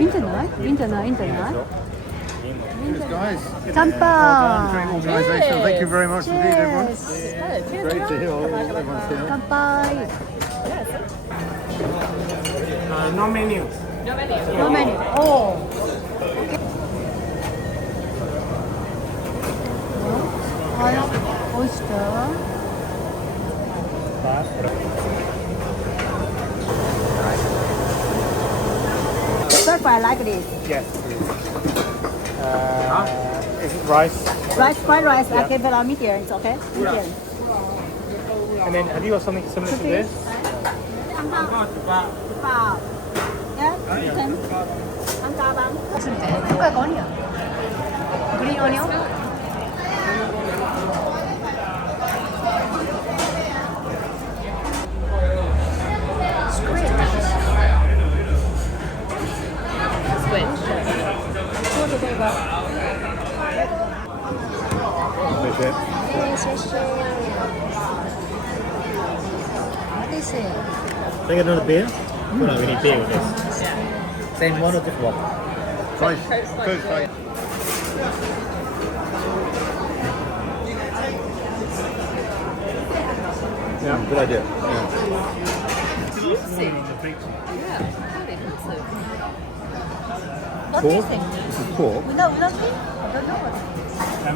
いいんじゃないいいんじゃないいいんじゃない Cheers, guys. 乾杯 Great organisation. Thank you very much indeed, everyone. Great to hear all everyone's here. 乾杯 No menu. No menu. Oh. Oyster. Stir fry like this. Yes, please. Is it rice? Rice, fried rice. Yeah. Okay, but medium. It's okay. Medium. And then have you got something similar to this? Wow. Yeah, you can. Ăn cá băng. Cái có nhỉ? Green onion. That's it. What is it? Take another beer? No, we need beer with this. Same one or different one? Coast side. Yeah, good idea. Yeah. Juicy. What is Pork? it? This is pork. Unagi? I don't know what it is.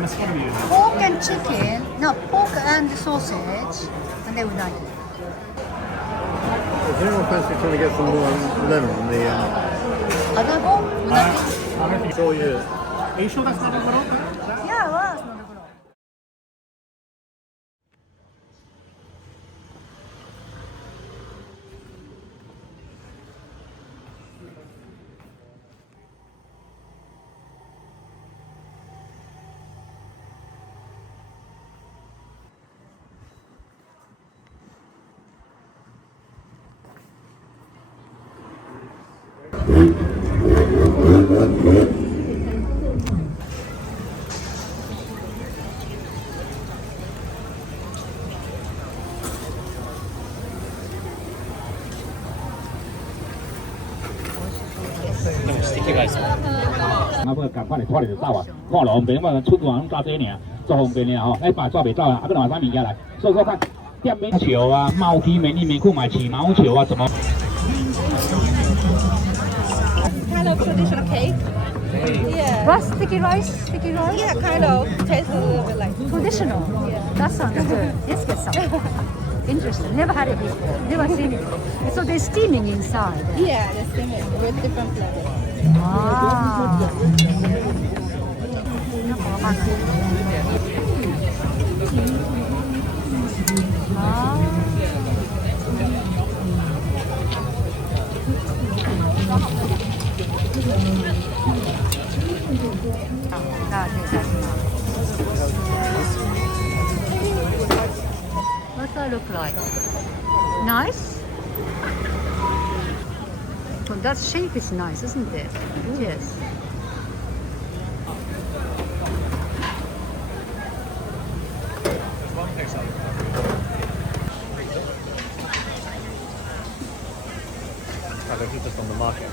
Must be Pork and chicken. No, pork and sausage. And then unagi. Does anyone fancy trying to get some more lemon on the Anago? Unagi? It's all you. Are you sure that's not a little? Yeah, it was. Not a problem. スティッキがいいですか。啊，不赶快来拖你就走啊！看路方便，我出门拢揸这尔，做方便尔吼。哎，爸抓袂走啊，啊，要买啥物件来？说说看，店面球啊，毛鸡面里面去买起毛球啊，怎么？ Kind of traditional cake. Yeah. Rice, sticky rice, sticky rice. Yeah, kind of. Tastes a little bit like. Traditional. Yeah. That sounds good. Let's get some. Interesting. Never had it before. Never seen it before. So they're steaming inside. Yeah, the same with different flavors. Wow. What's that look like? Nice? Well, that shape is nice, isn't it? Yes. I think it's just on the market.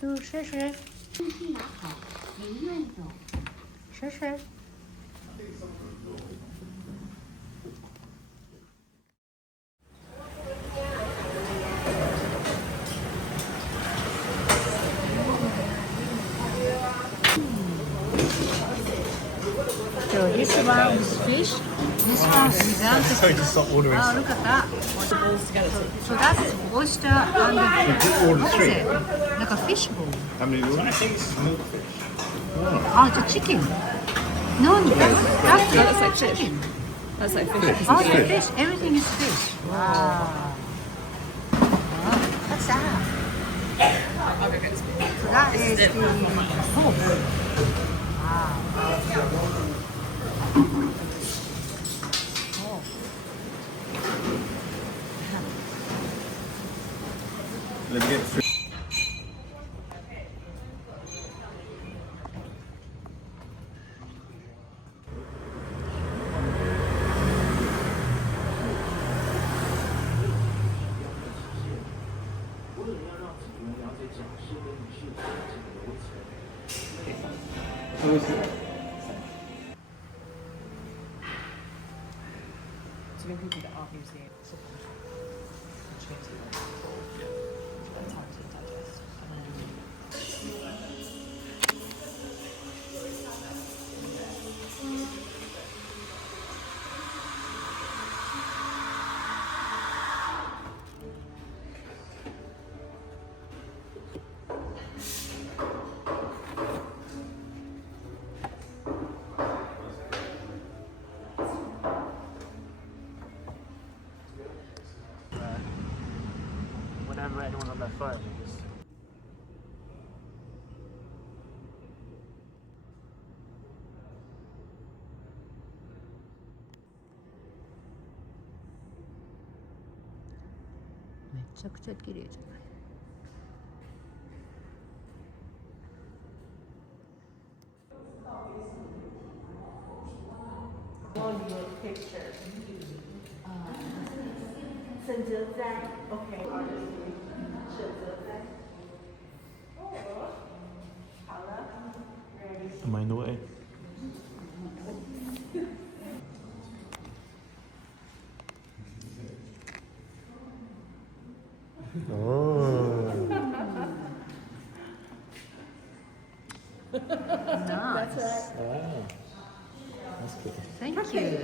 So, 试试。试试。So this one is fish, this one is So you just stop ordering Oh, stuff. look at that. So that's oyster and order what is three. it? Like a fish bowl. How many do you I want? think it's smoked fish. Oh, it's a chicken. No, that's like chicken. That's like fish. Oh, it's fish. Everything is fish. Wow. What's that? So That is the soup. Wow. Oh. Let me get through. So many people that aren't using supplements and change the time to digest. Whenever anyone's on their phone, they justめちゃくちゃ綺麗じゃない。am I in the way? Nice. That's good. Thank you.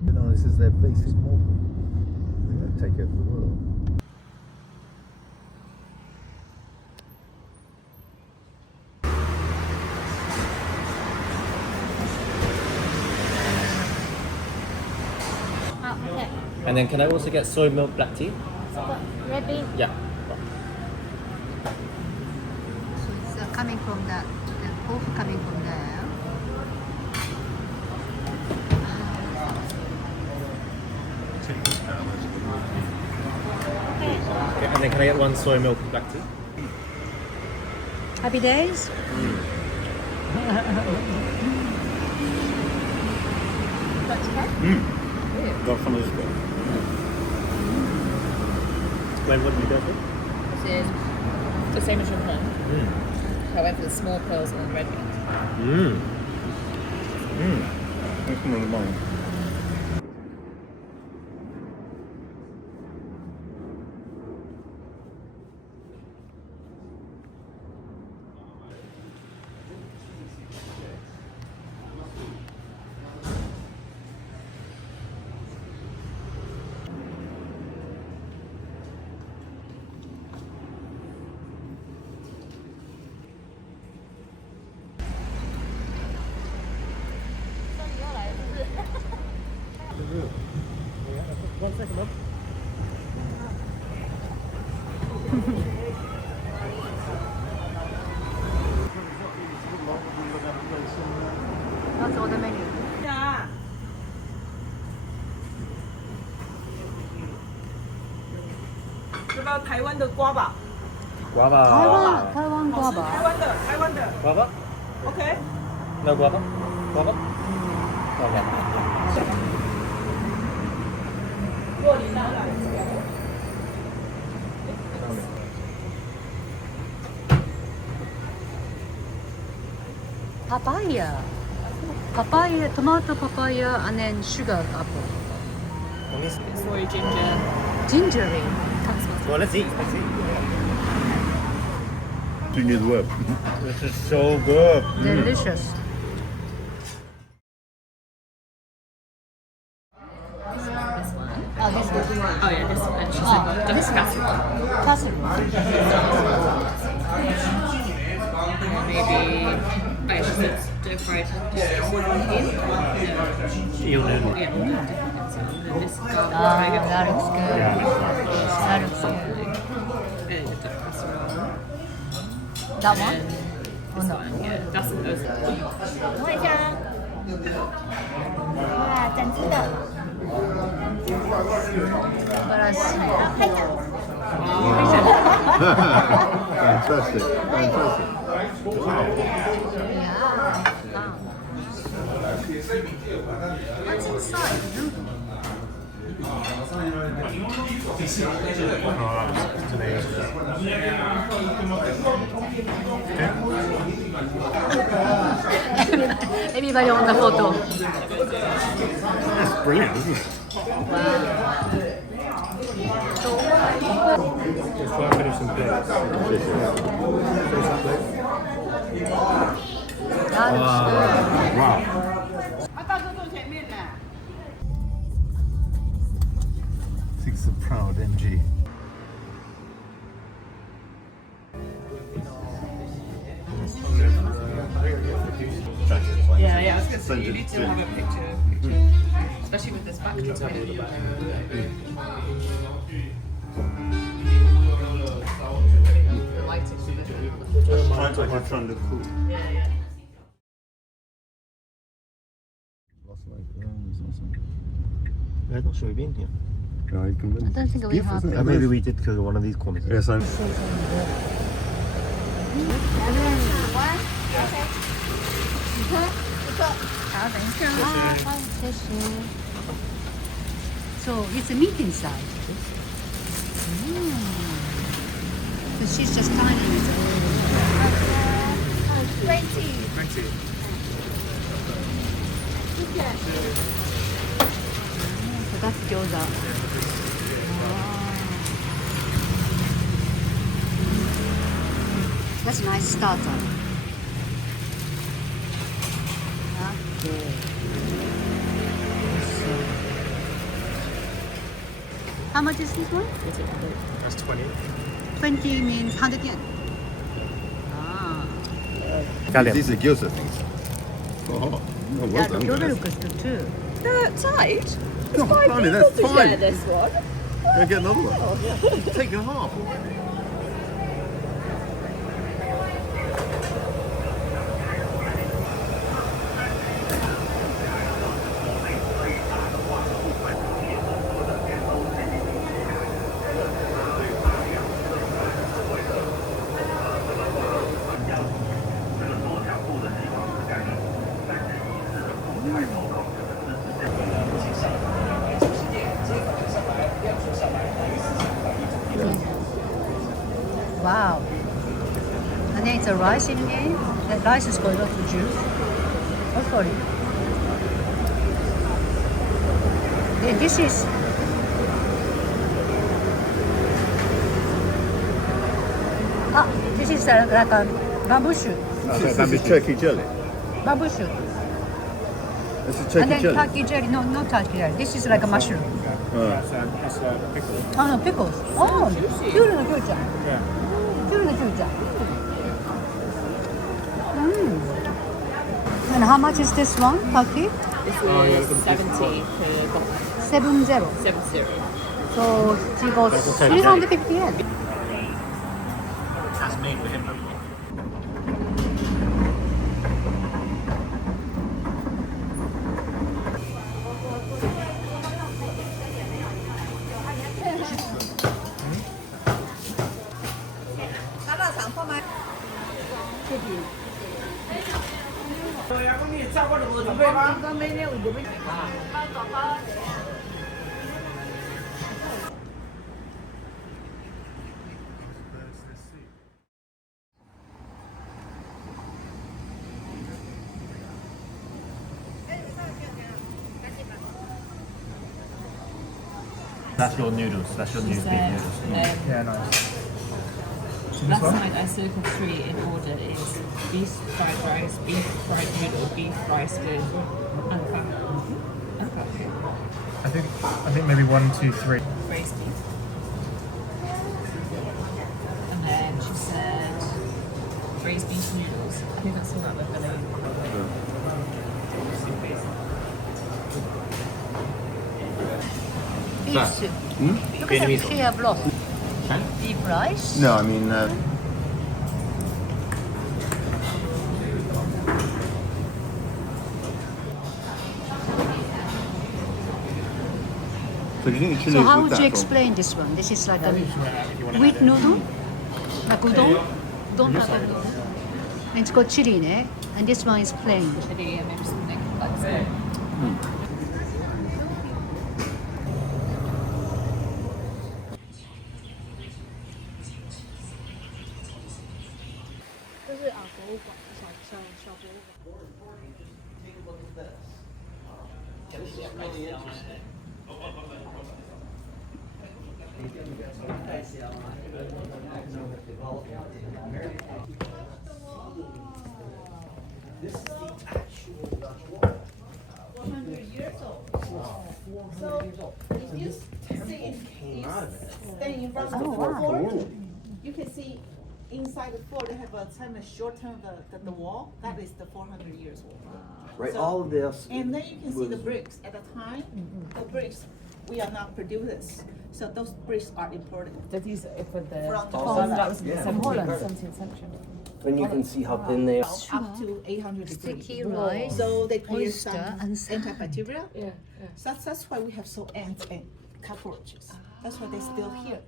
No, this is their basic model. They take over the world. Oh, okay. And then can I also get soy milk black tea? Red bean. Yeah. She's coming from the both coming from there. Okay, and then can I get one soy milk black tea? Happy days. Got some of this bit. Glenn, what did you go for? This is the same as your plan. However, the small pearls and red beans. That's one of the mine. One second, love. That's all the menu. 要不要台湾的瓜吧？ Guava. Taiwan 好吃 guava. 台湾的 Guava? ，OK。 No guava? Guava? Okay. 若你拿来。 Papaya, tomato papaya, and then sugar apple. Soy, ginger. Gingery. Well, let's eat. Let's eat. Junior's web. This is so good. Delicious. This one. Oh, this one. Oh yeah, this one. And she Oh, said this one. casserole. Casserole. Maybe. Oh, yeah, she said created just one in. Eel noodle. Yeah, and this garlic That looks good. That looks good. and the duck casserole. That one? And Oh, this no. one, yeah, that's those. 摸一下啊。哇，整只的。素晴らしい。拍掌。 Fantastic. Fantastic. Yeah. What's inside? Everybody on the photo. That's brilliant, isn't it? Just try and finish some plates. Wow. 他到这坐前面呢。 Six a proud MG. Yeah, yeah, I was going to say, you need to have a picture, especially with this backdrop. Trying to look cool. I'm not sure we've been here. No, you can I don't think we have. Maybe we did because of one of these corners. Yes, I'm. So it's a meat inside. So she's just tiny. Thank you. that's gyoza. That's a nice starter. Okay. How much is this one? That's 20. 20 means 100 yen. Ah. These are gyoza things. Oh, well Yeah, done, the gyoza guys. looks good too. Tight? No, Barney, that's To share fine. this one. Go get another one. Take your half already. Wow. And then it's a rice in there. That rice is got a lot of juice. Oh, sorry. Then this is this is like a bamboo shoot. This is turkey jelly. Bamboo shoot. This is And turkey then jelly. turkey jelly. No, not turkey jelly. This is like a mushroom. That's pickle. Oh no, pickles. Oh, キュウリのキュウリちゃん。 Yeah. キュウリのキュウリちゃん。And how much is this one, turkey? This Oh, yeah, is look at the 70 per bottle. 70. 70. So she got That's okay. 350 yen. That's made with him. That's your noodles. That's your new beef noodles. Yeah, nice. Last night I circled 3 in order is beef fried rice, beef fried noodle, beef rice with anka. Anka. I think maybe 1, 2, 3. Braised beef. And then she said braised beef noodles. I think that's all that we're gonna. Beef soup. Look at that clear broth. Beef rice. No, I mean, so do you think the chili So is how with would you that, or- explain this one? This is like a wheat noodle, like udon, udon like a noodle. And it's got chili in it, and this one is plain. Chili and maybe something like that. 就是啊，博物馆，小博物馆。Staying in front of the floor, you can see inside the floor, they have a kind of short term of the wall. That is the 400 years old. Right, So- all of this. And then you can see the bricks. At the time, the bricks, we are not producers. So those bricks are imported. Did these for the From that was in the Yeah. 17th century. And you can see how thin they are. Up to 800 degrees. Sticky rice, So they clear oyster, some and antibacterial. Yeah. So that's why we have so ants and cockroaches. That's why they're still here.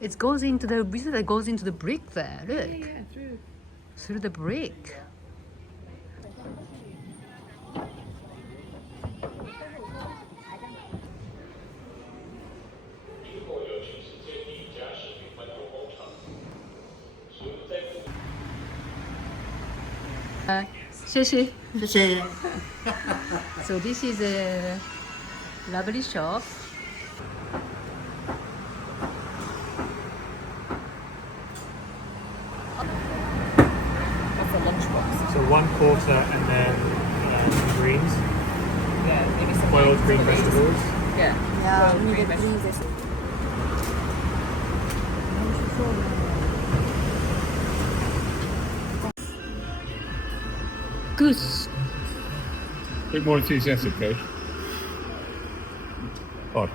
It goes into the it goes into the brick there. Look, Yeah, through the brick. So this is a lovely shop. That's a lunchbox. So 1/4 and then greens, Yeah, maybe some boiled like green some of these. vegetables. Yeah. Boiled green vegetables. Goose. A bit more enthusiastic, Coach. Hot.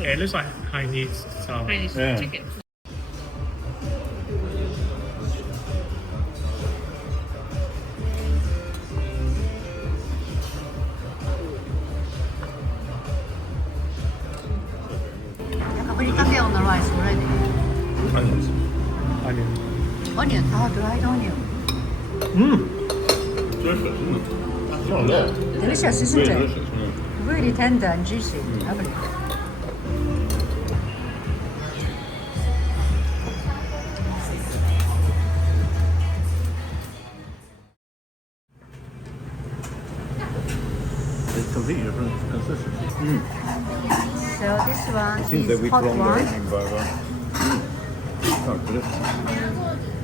Yeah, it looks like high needs some. Yeah. Chicken. Paprika on the rice already. Onions. Onion. Onion. Oh, dried onion. Delicious, isn't it? Oh, yeah. Delicious, isn't Really it? delicious, yeah. Really tender and juicy. Lovely. It's completely different consistency. So this one Seems that is we hot prolonged our one. evening by oh, delicious.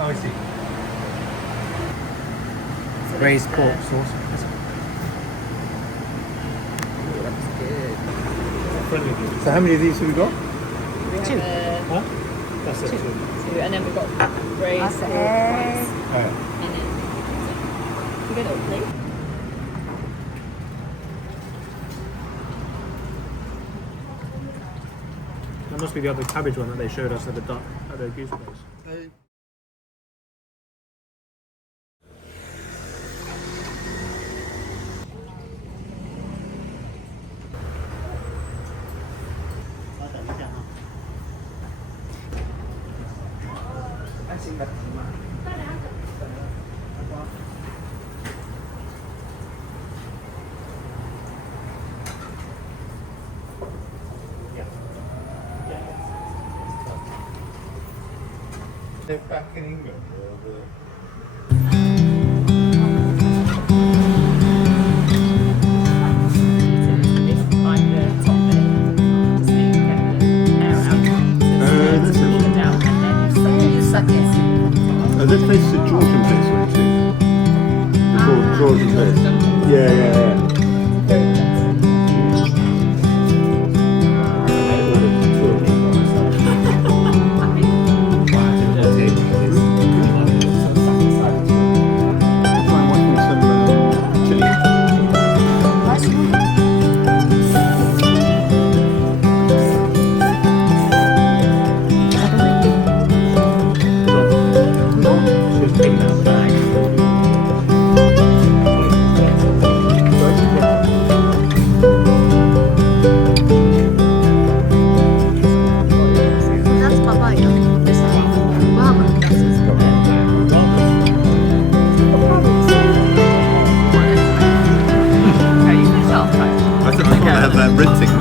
Oh, I see. Braised pork sauce. Friendly. So how many of these have we got? Two. Huh? That's it. Two. Two, and then we've got braised That's pork it. rice. Alright. And then you get a little plate. That must be the other cabbage one that they showed us at the goose place. They're back in England. This like the top bit, just so you can get the air out. This is- Pull it out, and then You suck it. This place is a Georgian place, actually. It's called Georgian place. Yeah, yeah, yeah. they're rinsing